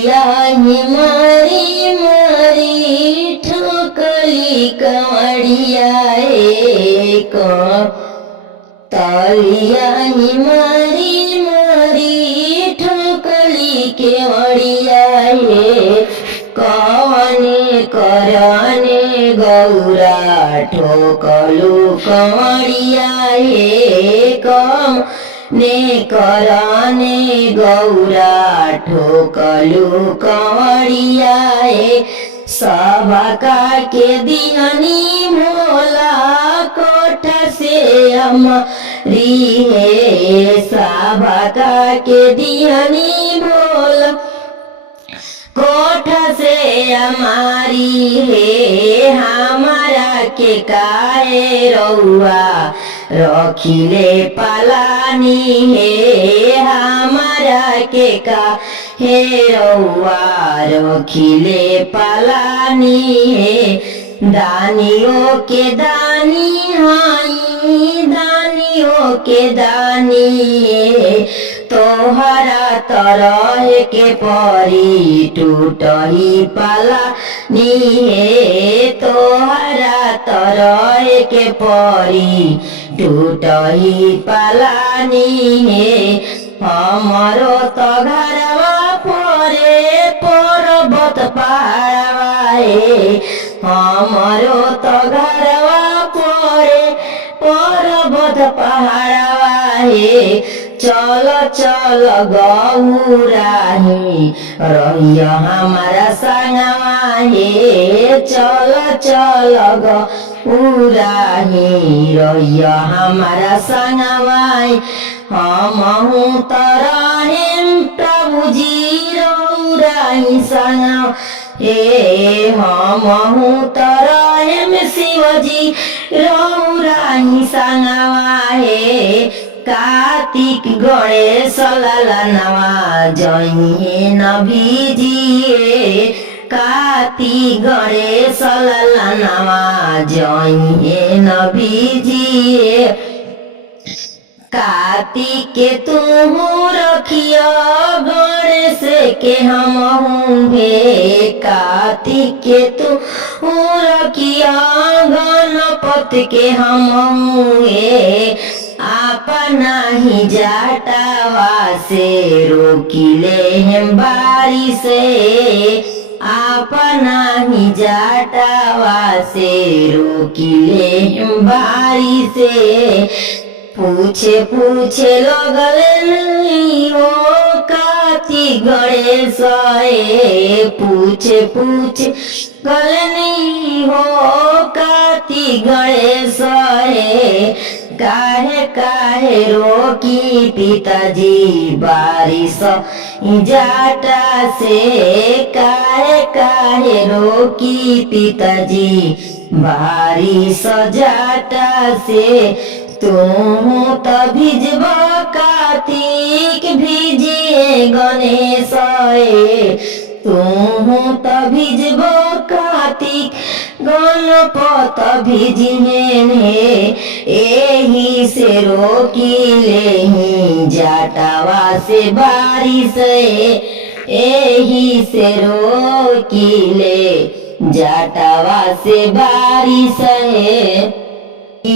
तलिया मारी मारी ठोकली कमड़िया को तलिया मारी मारी ठोकली केवड़िया कवने करने गौरा ठोकलू कमड़िया कम ने करने गौरा ठोकलू कमड़िया सबका के दिहनी मोला कोठ से अमरी है सबका के दिहनी मोला कोठ से हमारी है हमारा के काहे रउआ रखिले पालानी है हमारा के काहे रउआ रखिले पालानी है दानियों के दानी हाई दानियों के दानी तोहरा तरह के परी टूटही पाला नी तोहरा तरह के परी टूटही पाला नी हमारो तो घरवा परे पर्वत पहाड़वा हमारो तो घरवा परे पर्वत पहाड़वा चल चल गौराही रहिया हमारा संगवा चल चल गौराही रहिया हमारा संगवा हमहू तरहिम प्रभु जी रौराही संगवा हमहू तरहिम शिवजी रौराही संगवा कार्तिक गणेश ललनवा जइहे नबीजिए कार्तिक गणेश ललनवा जइहे नबीजिए कार्तिक के तुम रखियो गणेश के हम भे कार्तिक के तुम रखियो गणपति के हम अपना ही जाटावा से रोकिले हम बारी से अपना ही जाटावा से रोकिले हम बारी से पूछे पूछे लगल नहीं हो कार्तिक गणेश पूछे पूछे गल नहीं हो कार्तिक गणेश काहे काहे रोकी पिताजी बारिश जाटा से काहे काहे रोकी पिताजी बारिश जाटा से तुम तो भिजब कार्तिक भिजिए गणेश तुम तो भिजब कार्तिक गणपत भिजिए एही से रोकिले ही जाटावा से बारिश एही से रोकिले जाटावा से बारिश